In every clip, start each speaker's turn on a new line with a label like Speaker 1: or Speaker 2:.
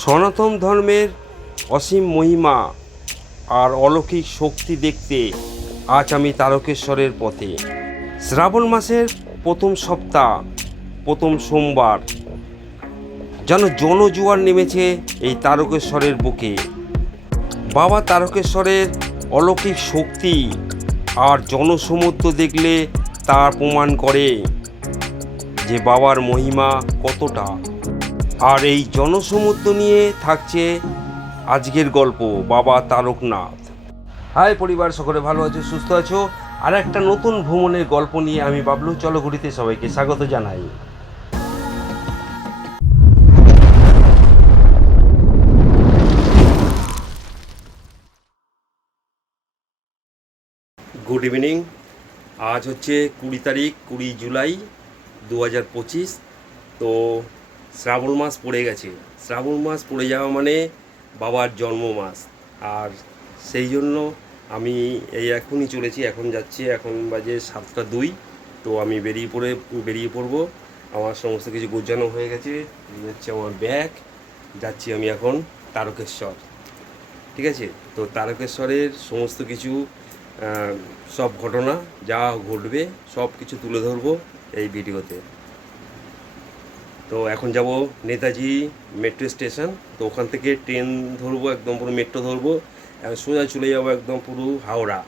Speaker 1: সনাতন ধর্মের অসীম মহিমা আর অলৌকিক শক্তি দেখতে আজ আমি তারকেশ্বরের পথে। শ্রাবণ মাসের প্রথম সপ্তাহ, প্রথম সোমবার, যেন জনজুয়ার নেমেছে এই তারকেশ্বরের বুকে। বাবা তারকেশ্বরের অলৌকিক শক্তি আর জনসমুদ্র দেখলে তার প্রমাণ করে যে বাবার মহিমা কতটা। আর এই জনসমুদ্র নিয়ে থাকছে আজকের গল্প, বাবা তারকনাথ। হাই পরিবার, সকলে ভালো আছো, সুস্থ আছো? আর একটা নতুন ভ্রমণের গল্প নিয়ে আমি বাবলু চলঘুরিতে সবাইকে স্বাগত জানাই। গুড ইভিনিং আজ হচ্ছে কুড়ি তারিখ, কুড়ি জুলাই দু হাজার পঁচিশ। তো শ্রাবণ মাস পড়ে গেছে। শ্রাবণ মাস পড়ে যাওয়া মানে বাবার জন্ম মাস। আর সেই জন্য আমি এই এখনই চলেছি, এখন যাচ্ছি, এখন বাজে সাতটা দুই। তো আমি বেরিয়ে পড়ে, বেরিয়ে পড়ব। আমার সমস্ত কিছু গোছানো হয়ে গেছে হচ্ছে আমার ব্যাগ। যাচ্ছি আমি এখন তারকেশ্বর। ঠিক আছে? তো তারকেশ্বরের সমস্ত কিছু সব ঘটনা, যা ঘটবে, সব কিছু তুলে ধরবো এই ভিডিওতে। তো এখন যাব নেতাজি মেট্রো স্টেশন তো ওখান থেকে ট্রেন ধরবো, একদম পুরো মেট্রো ধরবো সোজা চলে যাব একদম পুরো হাওড়া।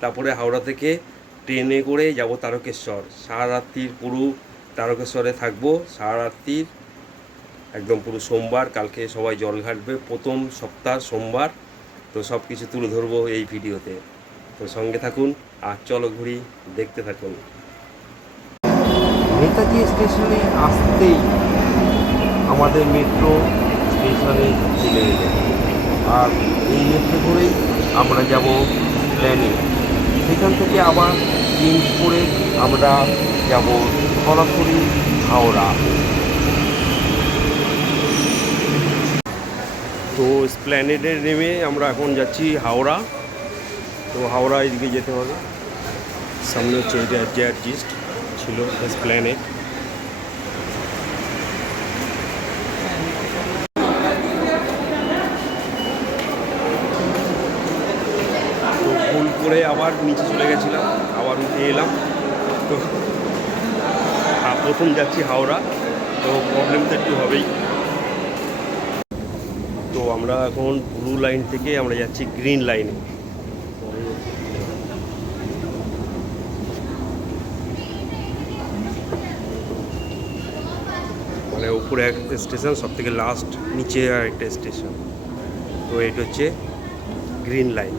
Speaker 1: তারপরে হাওড়া থেকে ট্রেনে করে যাব তারকেশ্বর। সারা রাত্রির পুরো তারকেশ্বরে থাকব। সারা রাত্রির একদম পুরো সোমবার, কালকে সবাই জল ঘাটবে, প্রথম সপ্তাহ সোমবার, তো সব কিছু তুলে ধরবো এই ভিডিওতে। তো সঙ্গে থাকুন আর চলো ঘুরি, দেখতে থাকুন। নেতাজি স্টেশনে আসতেই আমাদের মেট্রো স্টেশনে চলে গেলে আর এই মেট্রো করেই আমরা যাব প্ল্যানে সেখান থেকে আবার চেঞ্জ করে আমরা যাব সরাসরি হাওড়া। তো স্প্ল্যানেডে নেমে আমরা এখন যাচ্ছি হাওড়া। তো হাওড়া এদিকে যেতে হবে। সামনে হচ্ছে এটা জ্যাট জিস্ট ছিল স্প্ল্যানেড তো ভুল করে আবার নিচে চলে গেছিলাম, আবার উঠে এলাম। তো প্রথম যাচ্ছি হাওড়া, তো প্রবলেম তো একটু হবেই। তো আমরা এখন ব্লু লাইন থেকে আমরা যাচ্ছি গ্রিন লাইনে। মানে উপরে একটা স্টেশন সব থেকে লাস্ট নিচে আর একটা স্টেশন। তো এটা হচ্ছে গ্রিন লাইন।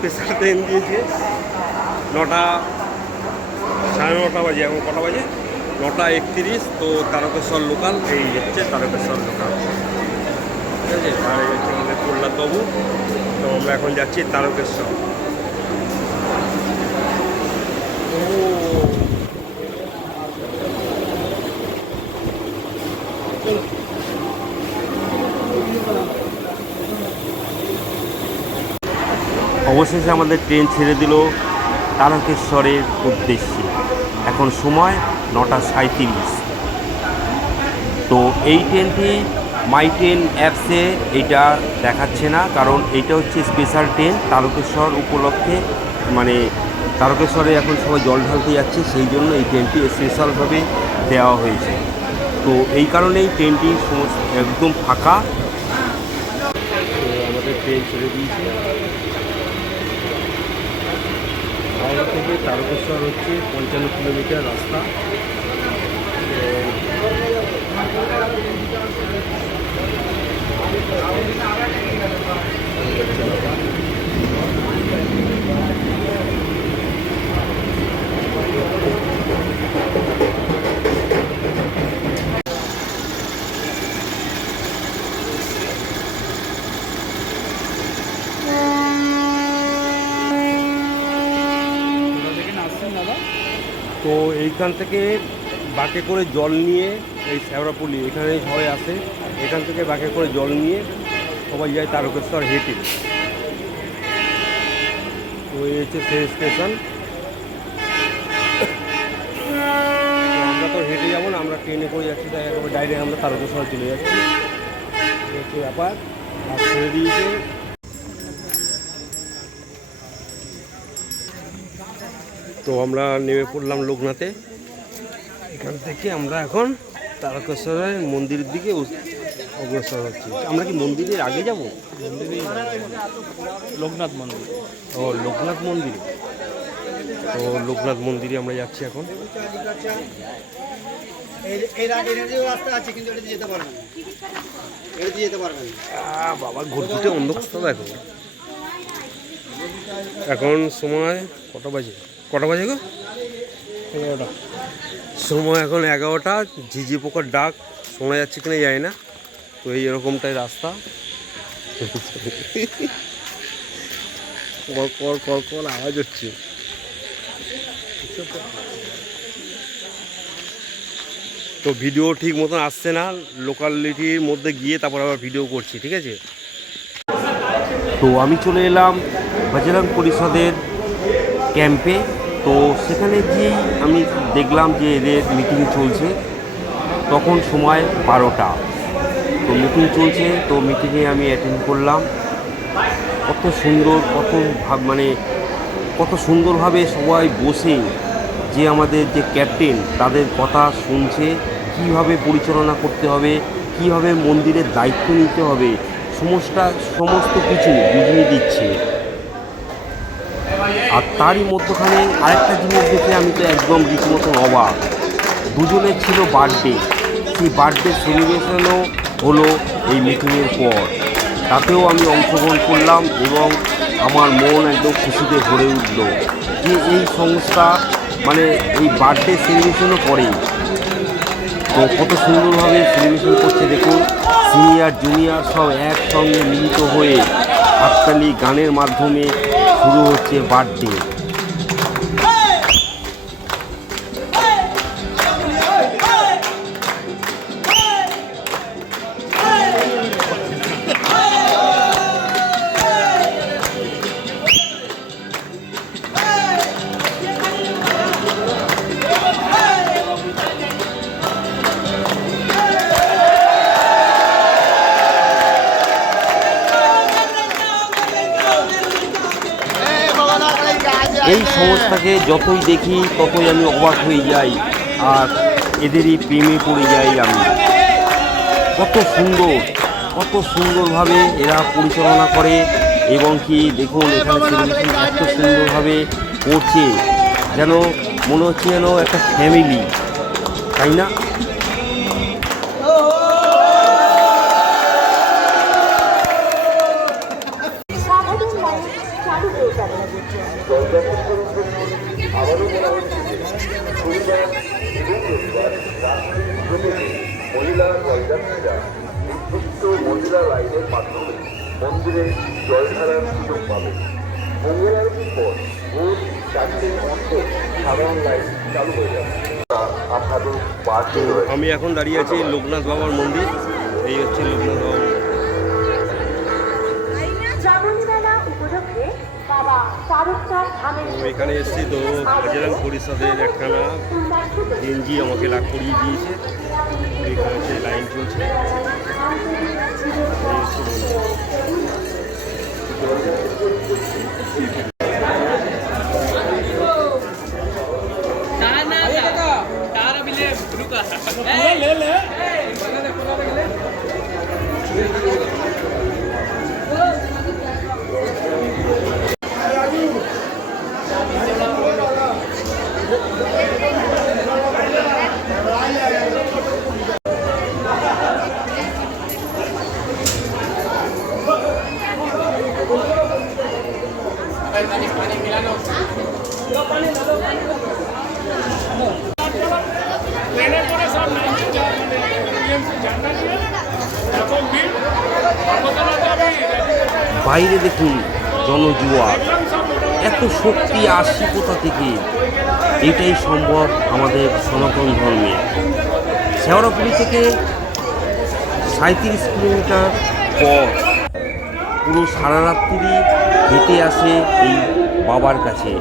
Speaker 1: স্পেশাল ট্রেন দিয়েছে। নটা, সাড়ে নটা বাজে, এখন কটা বাজে? নটা একত্রিশ, তো তারকেশ্বর লোকাল এই হচ্ছে তারকেশ্বর লোকাল ঠিক আছে? আর এই হচ্ছে আমাদের প্রহ্লাদবাবু। তো আমরা এখন যাচ্ছি তারকেশ্বর। অবশেষে আমাদের ট্রেন ছেড়ে দিল তারকেশ্বরের উদ্দেশ্যে। এখন সময় নটা সাঁত্রিশ তো এই ট্রেনটি মাই ট্রেন অ্যাপসে এটা দেখাচ্ছে না, কারণ এটা হচ্ছে স্পেশাল ট্রেন তারকেশ্বর উপলক্ষে। মানে তারকেশ্বরে এখন সবাই জল ঢালতে যাচ্ছে, সেই জন্য এই ট্রেনটি স্পেশালভাবে দেওয়া হয়েছে। তো এই কারণেই ট্রেনটি একদম ফাঁকা। আমাদের ট্রেন ছেড়ে দিয়েছে হাওড়া থেকে তারকেশ্বর হচ্ছে পঞ্চান্ন কিলোমিটার রাস্তা। তো এইখান থেকে বাঁকে করে জল নিয়ে এই শ্যাওড়াপুলি এখানে সবাই আসে। এখান থেকে বাঁকে করে জল নিয়ে সবাই যায় তারকেশ্বর হেঁটে। তো এই হচ্ছে সেই স্টেশন। আমরা তো হেঁটে যাব না, আমরা ট্রেনে করে যাচ্ছি, তাই একেবারে ডাইরেক্ট আমরা তারকেশ্বর চলে যাচ্ছি। হচ্ছে ব্যাপার। আর ছেড়ে দিয়েছে তো আমরা নেমে পড়লাম লোকনাথে। এখান থেকে আমরা এখন তারকেশ্বরের মন্দিরের দিকে অগ্রসর হচ্ছি। আমরা কি মন্দিরের আগে যাব?
Speaker 2: লোকনাথ মন্দির।
Speaker 1: ও লোকনাথ মন্দিরে। তো লোকনাথ মন্দিরে আমরা যাচ্ছি এখন। বাবা ঘুরঘুটে অন্ধকার দেখো। এখন সময় কটা বাজে? কটা বাজে গো?
Speaker 2: এগারোটা।
Speaker 1: সময় এখন এগারোটা ঝিঝি পোকার ডাক শোনা যাচ্ছে কিনা যায় না। তো এই এরকমটাই রাস্তা। কর কর কর কর আওয়াজ হচ্ছে। তো ভিডিও ঠিক মতন আসছে না লোকালিটির মধ্যে গিয়ে তারপর আবার ভিডিও করছি ঠিক আছে? তো আমি চলে এলাম বজরং পরিষদের ক্যাম্পে তো সেখানে গিয়েই আমি দেখলাম যে এদের মিটিং চলছে। তখন সময় বারোটা। তো মিটিং চলছে, তো মিটিংয়ে আমি অ্যাটেন্ড করলাম। কত সুন্দর, কত ভাব মানে কত সুন্দরভাবে সবাই বসে যে আমাদের যে ক্যাপ্টেন তাদের কথা শুনছে, কীভাবে পরিচালনা করতে হবে, কীভাবে মন্দিরের দায়িত্ব নিতে হবে, সমস্ত সমস্ত কিছু বুঝিয়ে দিচ্ছে। আর তারই মধ্যখানে আরেকটা জিনিস দেখে আমি তো একদম রীতিমতন অবাক। দুজনের ছিল বার্থডে সেই বার্থডে সেলিব্রেশনও হলো এই মিটিংয়ের পর। তাতেও আমি অংশগ্রহণ করলাম এবং আমার মন একদম খুশিতে ভরে উঠল যে এই সংস্থা মানে এই বার্থডে সেলিব্রেশনও করে। তো কত সুন্দরভাবে সেলিব্রেশন করছে দেখুন সিনিয়র জুনিয়র সব একসঙ্গে মিলিত হয়ে হাততালি গানের মাধ্যমে শুরু হচ্ছে বার্থডে। এই সমস্যাকে যতই দেখি, ততই আমি অবাক হয়ে যাই, আর এদেরই প্রেমে পড়ে যাই আমি। কত সুন্দর, কত সুন্দরভাবে এরা পরিচালনা করে, এবং কি দেখুন, এখানে সেলিব্রেশন এত সুন্দরভাবে করছে, যেন মনে হচ্ছে যেন একটা ফ্যামিলি তাই না? আমি এখন দাঁড়িয়ে আছি লোকনাথ বাবার মন্দির। এই হচ্ছে লোকনাথ বাবার তো এখানে এসেছি তো বজরং পরিষদের একখানা গেঞ্জি আমাকে লাগ করিয়ে দিয়েছে। হচ্ছে লাইন
Speaker 3: চলছে।
Speaker 4: ले ले বাইরে দেখুন জনজুয়ার। এত শক্তি আসছে কোথা থেকে এটাই সম্ভব আমাদের সনাতন ধর্মে। শেওড়াপুরি থেকে সাঁত্রিশ কিলোমিটার পর পুরো সারা রাত্রি হেঁটে আসে এই বাবার কাছে।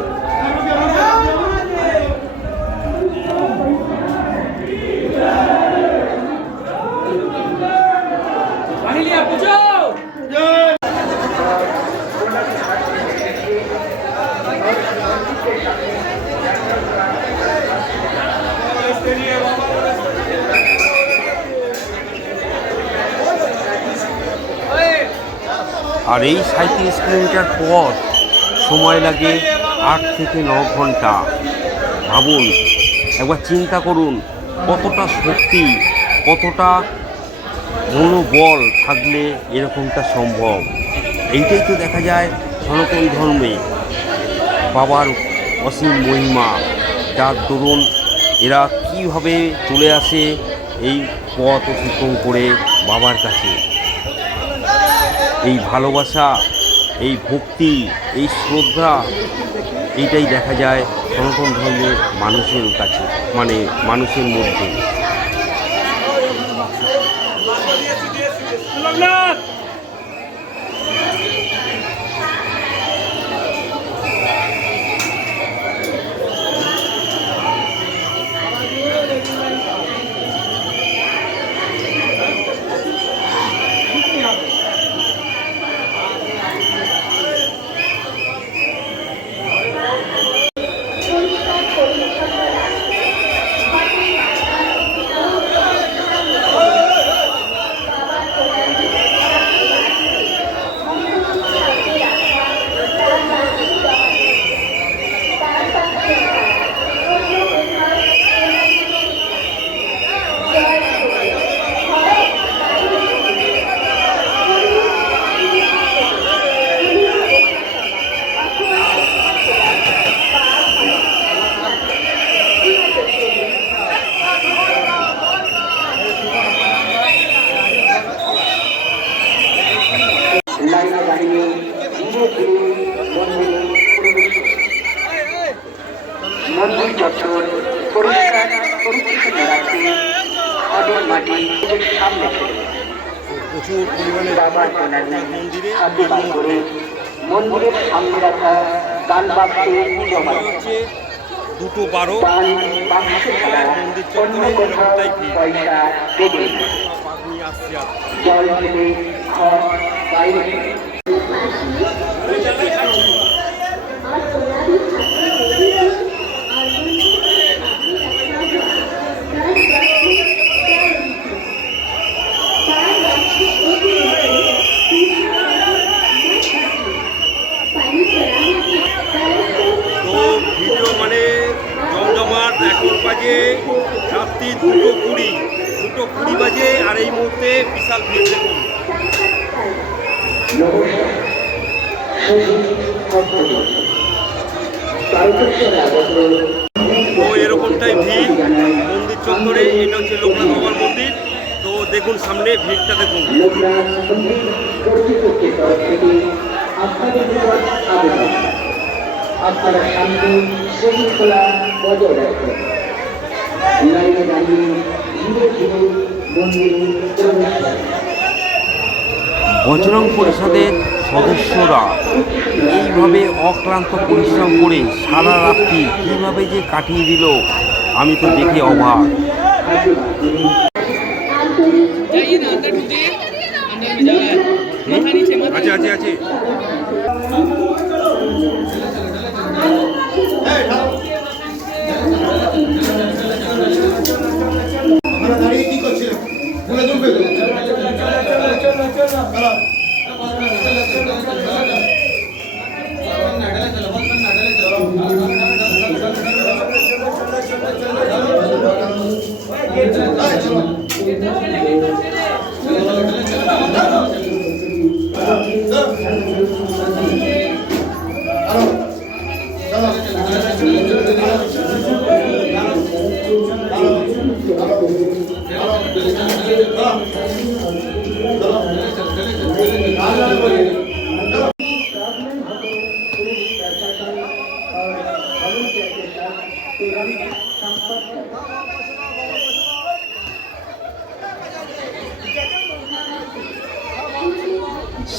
Speaker 4: আর এই সাঁত্রিশ কিলোমিটার পথ সময় লাগে আট থেকে ন ঘণ্টা। ভাবুন, একবার চিন্তা করুন, কতটা শক্তি, কতটা মনোবল থাকলে এরকমটা সম্ভব। এইটাই তো দেখা যায় সনাতন ধর্মে। বাবার অসীম মহিমা, যার দরুন এরা কীভাবে চলে আসে এই পথ অতিক্রম করে বাবার কাছে। এই ভালোবাসা, এই ভক্তি, এই শ্রদ্ধা, এইটাই দেখা যায় সনাতন ধর্মের মানুষের কাছে মানে মানুষের মধ্যে
Speaker 5: লাইনে দাঁড়িয়ে ধীরে ধীরে মন্দিরে প্রবেশ করছে। মন্দির চত্বর পরিষ্কার পরিচ্ছন্ন রাখতে খড়ের মাটি নিজের সামনে ফেলে
Speaker 4: প্রচুর পরিমাণে
Speaker 5: বাবার প্রণামী
Speaker 4: মন্দিরে
Speaker 5: হাতে বার করে মন্দিরের সামনে রাখা দান বাক্সে জমা।
Speaker 4: দুটো বারো। মন্দির চত্বরে এরকমটাই ভিড়।
Speaker 5: জল বাইরে ফেলে।
Speaker 4: তো ভিডিও মানে জমজমাট এখন বাজে রাত্রি দুটো কুড়ি দুটো কুড়ি বাজে আর এই মুহূর্তে বিশাল ভিড় তো এরকমটাই ভিড়, মন্দির চত্বরে, এটা হচ্ছে লোকনাথ বাবার মন্দির। তো দেখুন সামনে ভিড়টা দেখুন।
Speaker 5: আপনারা শান্তি শৃঙ্খলা বজায় রাখবেন।
Speaker 4: বজরং পরিষদের সদস্যরা এইভাবে অক্লান্ত পরিশ্রম করে সারা রাত্রি কীভাবে যে কাটিয়ে দিল, আমি তো দেখে অবাক।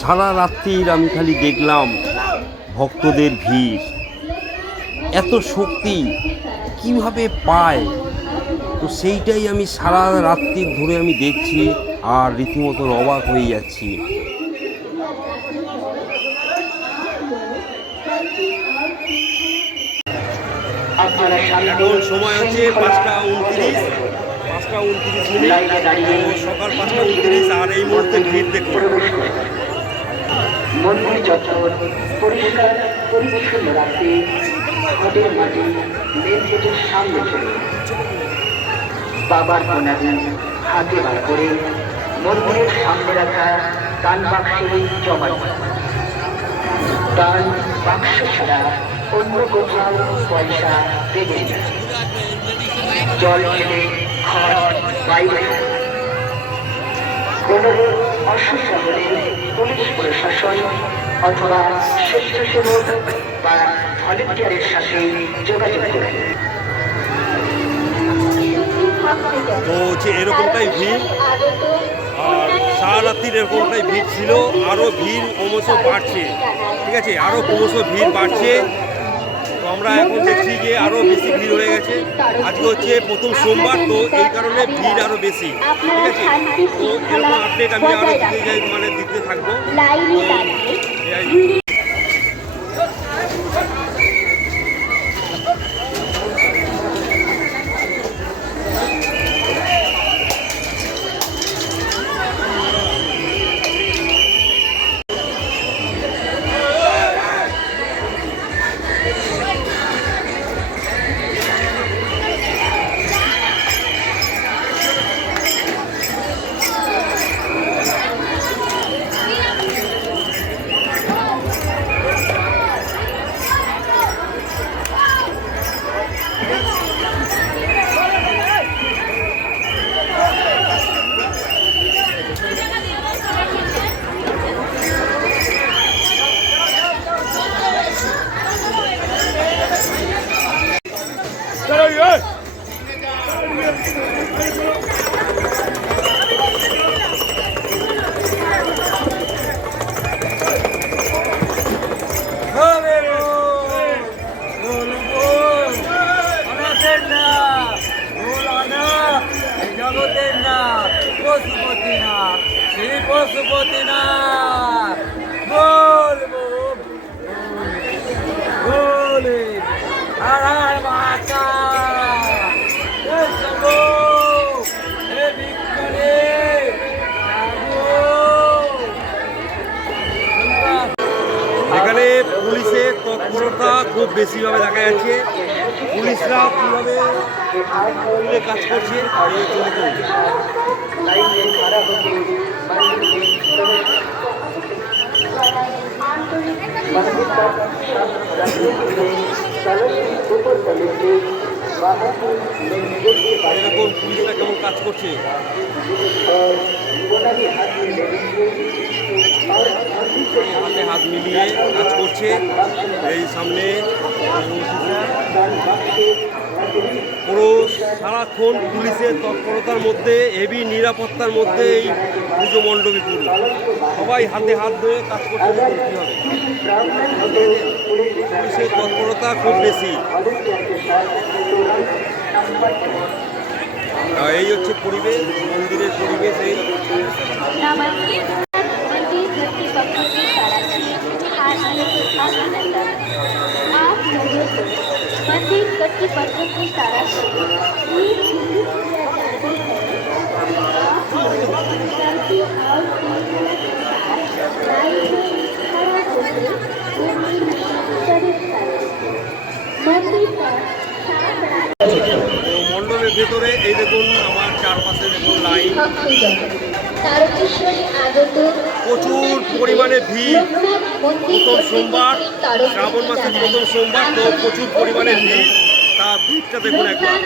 Speaker 6: সারা রাত্রির আমি খালি দেখলাম ভক্তদের ভিড়। এত শক্তি কীভাবে পায়? তো সেইটাই আমি সারা রাত্রি ধরে আমি দেখছি আর রীতিমতো অবাক হয়ে যাচ্ছি। এখন সময় হচ্ছে পাঁচটা উনত্রিশ। পাঁচটা উনত্রিশ মিনিট। সকাল পাঁচটা উনত্রিশ আর এই মুহূর্তে ভিড় দেখুন।
Speaker 5: মন্দির চত্বর পরিষ্কার পরিচ্ছন্ন রাখতে ঘটের মাটি মেন গেটের সামনে চলে বাবার প্রণামী হাতে বার করে মন্দিরের সামনে রাখা দান বাক্সে জমা দিন। বাক্স ছাড়া অন্য কোথাও পয়সা দেবেন না। জল খেলে খড় বাইরে। কোনো
Speaker 6: তো হচ্ছে এরকমটাই ভিড়। আর সারা রাত্রির এরকমটাই ভিড় ছিল। আরও ভিড় ক্রমশ বাড়ছে। ঠিক আছে? আরও ক্রমশ ভিড় বাড়ছে। আমরা এখন দেখছি যে আরও বেশি ভিড় হয়ে গেছে। আজকে হচ্ছে প্রথম সোমবার তো এই কারণে ভিড় আরও বেশি। ঠিক আছে? তো এরকম আপডেট আমি আরও দিতে যাই মানে দিতে থাকব। সাফল্যে কাজ করছে এরকম পুলিশরা কেমন কাজ করছে।
Speaker 5: হাতে
Speaker 6: হাত মিলিয়ে কাজ করছে। এই সামনে পুরো সারাক্ষণ পুলিশের তৎপরতার মধ্যে হেভি নিরাপত্তার মধ্যে এই পুজো মণ্ডপে পুরো সবাই হাতে হাত ধরে কাজ
Speaker 5: করতে হবে?
Speaker 6: পুলিশের তৎপরতা খুব বেশি। এই হচ্ছে পরিবেশ, মন্দিরের পরিবেশ এই।
Speaker 4: पर सात रात
Speaker 6: তো মণ্ডপের ভেতরে এই দেখুন আমার চারপাশে দেখুন লাইন
Speaker 4: ভক্তজন তারকেশ্বরী আগত
Speaker 6: প্রচুর পরিমাণে ভিড় প্রথম সোমবার শ্রাবণ মাসের প্রথম সোমবার তো প্রচুর পরিমাণে ভিড় তা ভিড়টা দেখুন একবার।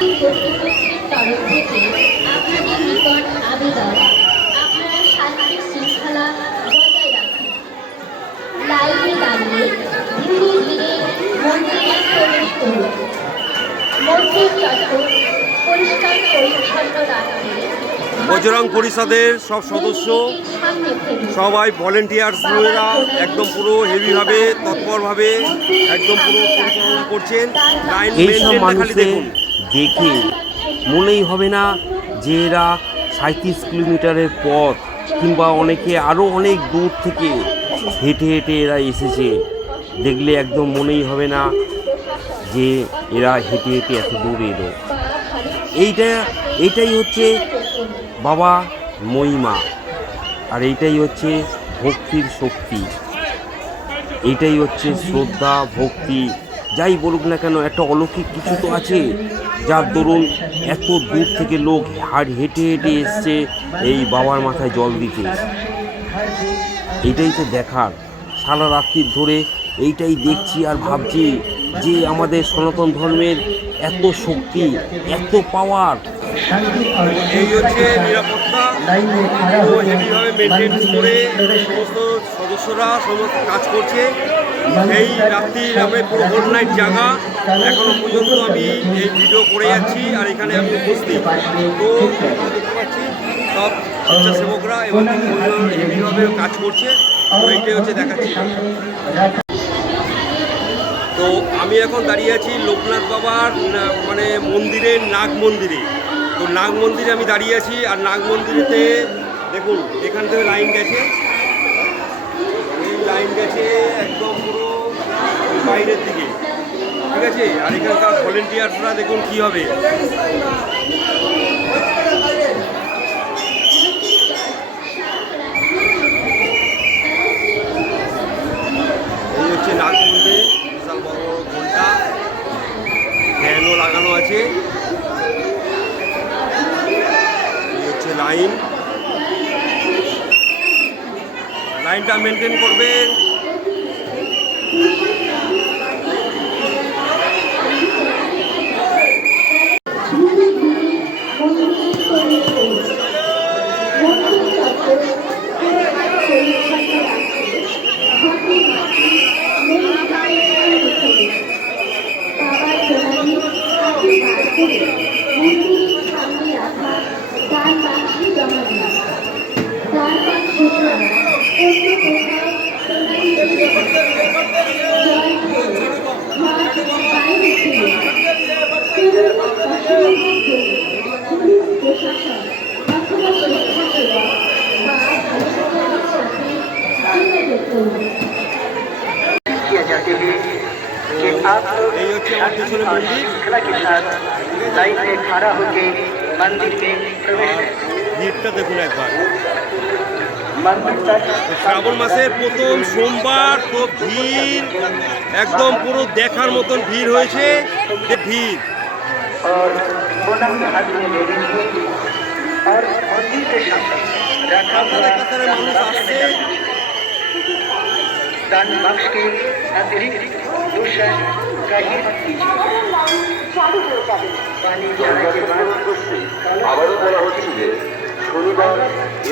Speaker 4: পরিষ্কার পরিচ্ছন্ন রাখতে
Speaker 6: বজরং পরিষদের সব সদস্য সবাই ভলেন্টিয়ার্সরা একদম পুরো হেভিভাবে তৎপরভাবে একদম পুরো পরিচালনা করছেন।
Speaker 1: এইসব মানুষদের দেখে মনেই হবে না যে এরা সাঁত্রিশ কিলোমিটারের পথ কিংবা অনেকে আরও অনেক দূর থেকে হেঁটে হেঁটে এরা এসেছে। দেখলে একদম মনেই হবে না যে এরা হেঁটে হেঁটে এত দূর এলো। এইটা এইটাই হচ্ছে বাবা মহিমা। আর এইটাই হচ্ছে ভক্তির শক্তি। এইটাই হচ্ছে শ্রদ্ধা, ভক্তি। যাই বলুক না কেন, একটা অলৌকিক কিছু তো আছে। যার দরুন এত দূর থেকে লোক হাড় হেঁটে হেঁটে এসছে এই বাবার মাথায় জল দিতে। এটাই তো দেখার। সারা রাত্রির ধরে এইটাই দেখছি আর ভাবছি যে আমাদের সনাতন ধর্মের এত শক্তি, এত পাওয়ার
Speaker 6: এই হচ্ছে নিরাপত্তা। পুরো হেভিভাবে মেনটেন্স করে সমস্ত সদস্যরা, সমস্ত কাজ করছে। এই রাত্রির আমি পুরো হোল নাইট জাগা এখনও পর্যন্ত আমি এই ভিডিও করে যাচ্ছি আর এখানে আমি উপস্থিত। তো দেখতে পাচ্ছি, সব স্বেচ্ছাসেবকরা এবং হেভিভাবে কাজ করছে। তো এইটাই হচ্ছে দেখাচ্ছি। তো আমি এখন দাঁড়িয়ে আছি লোকনাথ বাবার মানে মন্দিরে নাগ মন্দিরে। তো নাগ মন্দিরে আমি দাঁড়িয়ে আছি আর নাগ মন্দিরেতে দেখুন, এখান থেকে লাইন গেছে। এই লাইন গেছে একদম পুরো বাইরের দিকে। ঠিক আছে? আর এখানকার ভলেন্টিয়ার্সরা দেখুন কী হবে। এই হচ্ছে নাগ মন্দির, বিশাল বড় বড় ঘণ্টা। ফ্যানও লাগানো আছে এই হচ্ছে লাইন লাইনটা মেনটেন করবেন।
Speaker 4: ধীরে ধীরে
Speaker 6: यही होती हमारे पिछले मंदिर
Speaker 5: श्रृंखला के साथ लाइन में खड़ा होकर मंदिर में प्रवेश
Speaker 6: देखो
Speaker 5: एक बार
Speaker 6: শ্রাবণ মাসের প্রথম সোমবার তো ভিড় একদম পুরো দেখার মতন ভিড় হয়েছে যে ভিড়
Speaker 5: और पुनः हाथ में ले लीजिए और मंदिर के सामने रखा हुआ
Speaker 6: কাতারে কাতারে মানুষ আসছে
Speaker 5: दान बख्श के अतिरिक्त दूसरा कहीं मत कीजिए पानी जाने के बाद
Speaker 3: আবারও বলা হচ্ছে যে শনিবার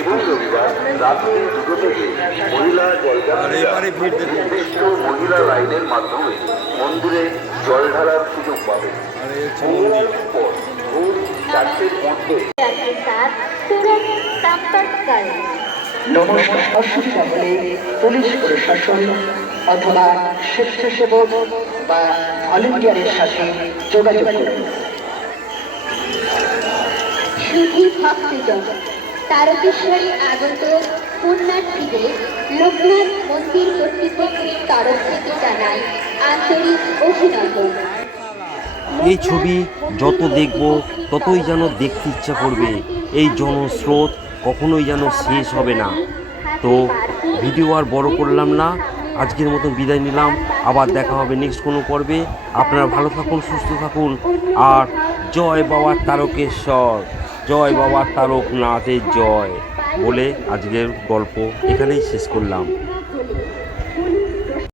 Speaker 3: এবং রবিবার রাত্রি দুটো থেকে মহিলা নির্দিষ্ট মহিলা লাইনের মাধ্যমে মন্দিরে জল ঢালার সুযোগ পাবে। পর ভোর চারটের মধ্যে।
Speaker 5: নমস্কার সকলে পুলিশ প্রশাসন অথবা স্বেচ্ছাসেবক বা ভলেন্টিয়ারের শাসন যোগাযোগ করুন।
Speaker 4: তারকেশ্বরী আগত পুণ্যার্থীদের লোকনাথ মন্দির কর্তৃপক্ষের তরফ থেকে জানাই আন্তরিক অভিনন্দন।
Speaker 1: এই ছবি যত দেখব, ততই যেন দেখতে ইচ্ছা করবে। এই জনস্রোত কখনোই যেন শেষ হবে না। তো ভিডিও আর বড় করলাম না। আজকের মতন বিদায় নিলাম। আবার দেখা হবে নেক্সট কোনো পর্বে। আপনারা ভালো থাকুন, সুস্থ থাকুন। আর জয় বাবার তারকেশ্বর। জয় বাবার তারকনাথের জয় বলে আজকের গল্প এখানেই শেষ করলাম।